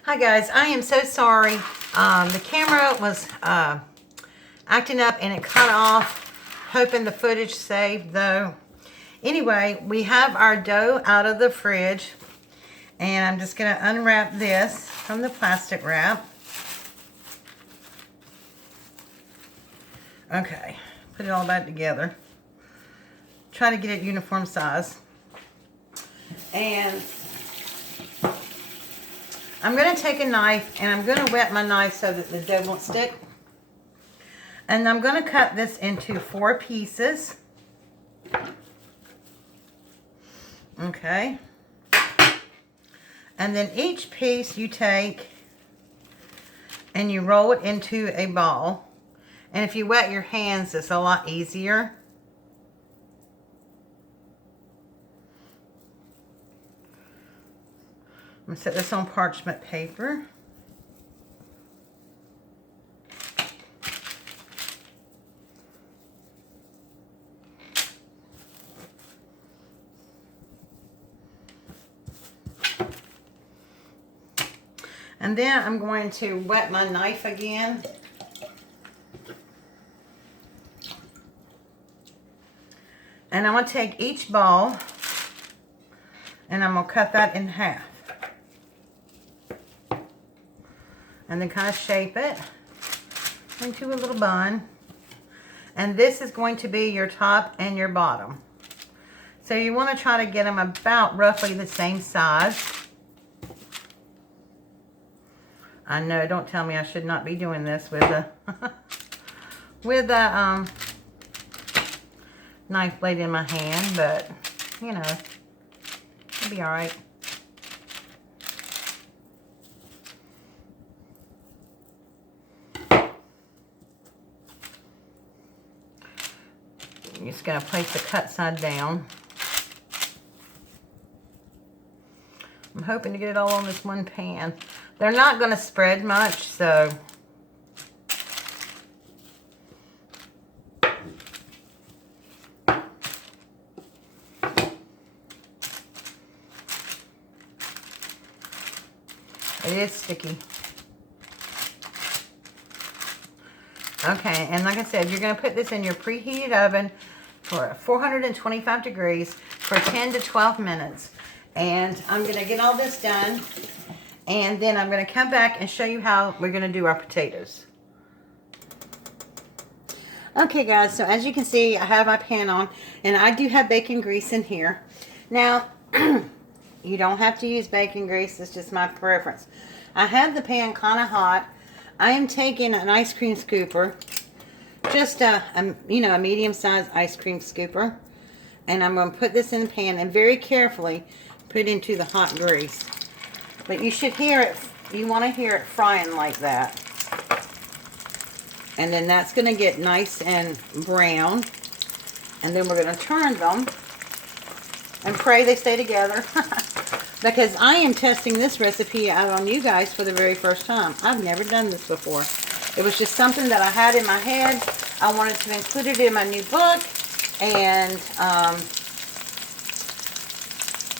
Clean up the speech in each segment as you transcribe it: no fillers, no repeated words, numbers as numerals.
Hi guys, I am so sorry. The camera was acting up and it cut off. Hoping the footage saved though. Anyway, we have our dough out of the fridge and I'm just going to unwrap this from the plastic wrap. Okay, put it all back together. Try to get it uniform size. And I'm going to take a knife and I'm going to wet my knife so that the dough won't stick. And I'm going to cut this into 4 pieces. Okay. And then each piece you take and you roll it into a ball. And if you wet your hands, it's a lot easier. I'm going to set this on parchment paper. And then I'm going to wet my knife again. And I'm going to take each ball and I'm going to cut that in half. And then kind of shape it into a little bun. And this is going to be your top and your bottom. So you want to try to get them about roughly the same size. I know, don't tell me I should not be doing this with a knife blade in my hand, but you know, it'll be all right. I'm just going to place the cut side down. I'm hoping to get it all on this one pan. They're not going to spread much, so it is sticky. Okay, and like I said, you're going to put this in your preheated oven for 425 degrees for 10 to 12 minutes. And I'm going to get all this done. And then I'm going to come back and show you how we're going to do our potatoes. Okay guys, so as you can see, I have my pan on. And I do have bacon grease in here. Now, you don't have to use bacon grease. It's just my preference. I have the pan kind of hot. I am taking an ice cream scooper. Just a medium-sized ice cream scooper. And I'm going to put this in the pan and very carefully put into the hot grease. But you should hear it, you want to hear it frying like that. And then that's going to get nice and brown. And then we're going to turn them and pray they stay together. Because I am testing this recipe out on you guys for the very first time. I've never done this before. It was just something that I had in my head. I wanted to include it in my new book. And I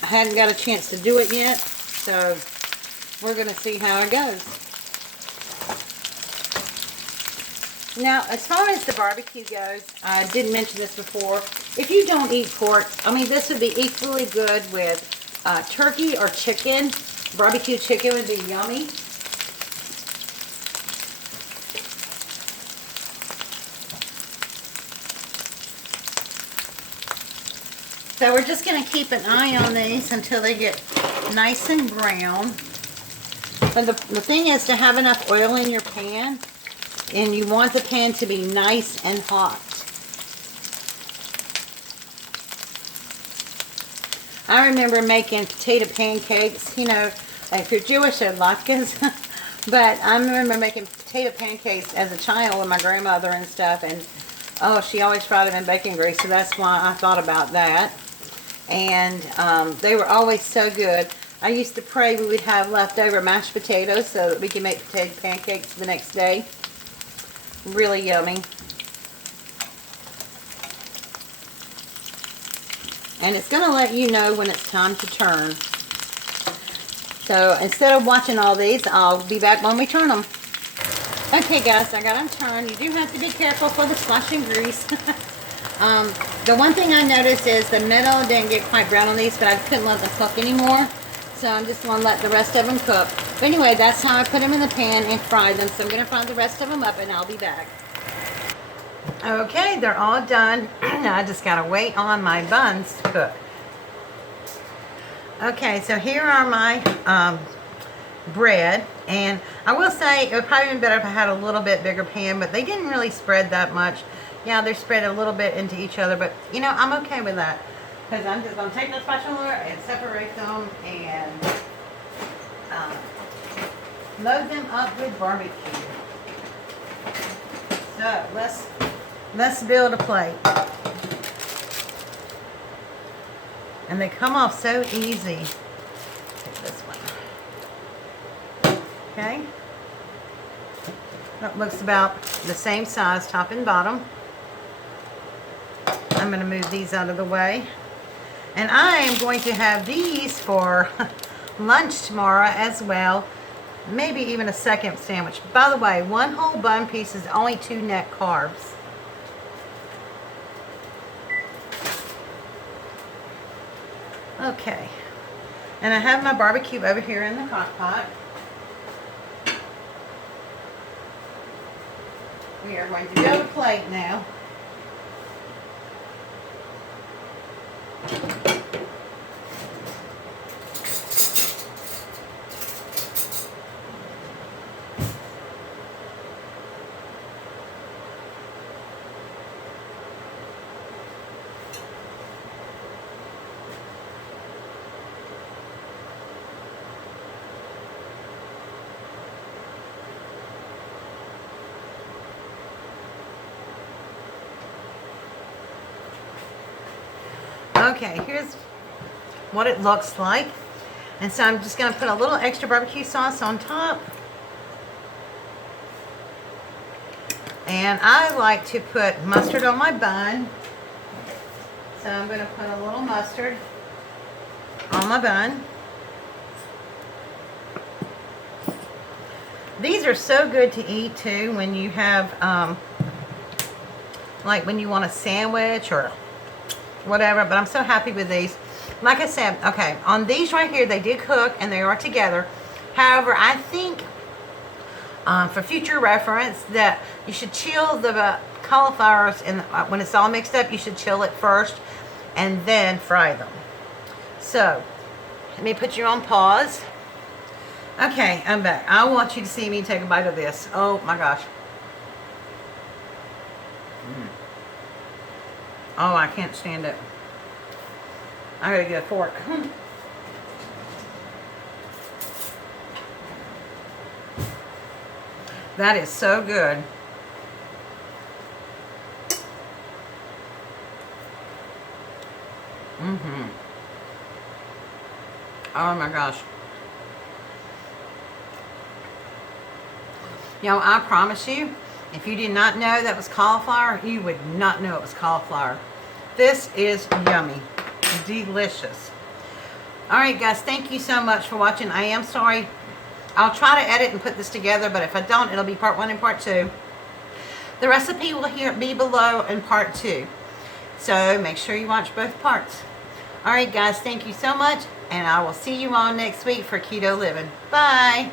hadn't got a chance to do it yet. So we're going to see how it goes. Now, as far as the barbecue goes, I did mention this before. If you don't eat pork, I mean, this would be equally good with turkey or chicken. Barbecue chicken would be yummy. So we're just going to keep an eye on these until they get nice and brown. But the thing is to have enough oil in your pan, and you want the pan to be nice and hot. I remember making potato pancakes, you know, if you're Jewish, they're latkes. But I remember making potato pancakes as a child with my grandmother and stuff, and oh, she always fried them in bacon grease, so that's why I thought about that. And they were always so good. I used to pray we would have leftover mashed potatoes so that we could make potato pancakes the next day. Really yummy. And it's going to let you know when it's time to turn. So instead of watching all these, I'll be back when we turn them. Okay guys, I got them turned. You do have to be careful for the splashing grease. The one thing I noticed is the middle didn't get quite brown on these, but I couldn't let them cook anymore. So I'm just going to let the rest of them cook. But anyway, that's how I put them in the pan and fry them. So I'm going to fry the rest of them up and I'll be back. Okay, they're all done. Now I just got to wait on my buns to cook. Okay, so here are my bread. And I will say it would probably be better if I had a little bit bigger pan, but they didn't really spread that much. Yeah, they're spread a little bit into each other, but you know, I'm okay with that. Because I'm just going to take the spatula and separate them and load them up with barbecue. So let's build a plate. And they come off so easy. Take this one. Okay. That looks about the same size, top and bottom. I'm going to move these out of the way. And I am going to have these for lunch tomorrow as well. Maybe even a second sandwich. By the way, one whole bun piece is only 2 net carbs. Okay. And I have my barbecue over here in the crock pot. We are going to build a plate now. Okay, here's what it looks like. And so I'm just going to put a little extra barbecue sauce on top. And I like to put mustard on my bun. So I'm going to put a little mustard on my bun. These are so good to eat too when you have, like when you want a sandwich or whatever, but I'm so happy with these. Like I said, okay, on these right here, they did cook and they are together. However, I think for future reference that you should chill the cauliflowers, and when it's all mixed up, you should chill it first and then fry them. So, let me put you on pause. Okay, I'm back. I want you to see me take a bite of this. Oh my gosh. Oh, I can't stand it. I gotta get a fork. That is so good. Oh my gosh. You know, I promise you, if you did not know that was cauliflower, you would not know it was cauliflower. This is yummy. Delicious. Alright guys, thank you so much for watching. I am sorry. I'll try to edit and put this together, but if I don't, it'll be part 1 and part 2. The recipe will be below in part 2. So make sure you watch both parts. Alright guys, thank you so much, and I will see you all next week for Keto Living. Bye!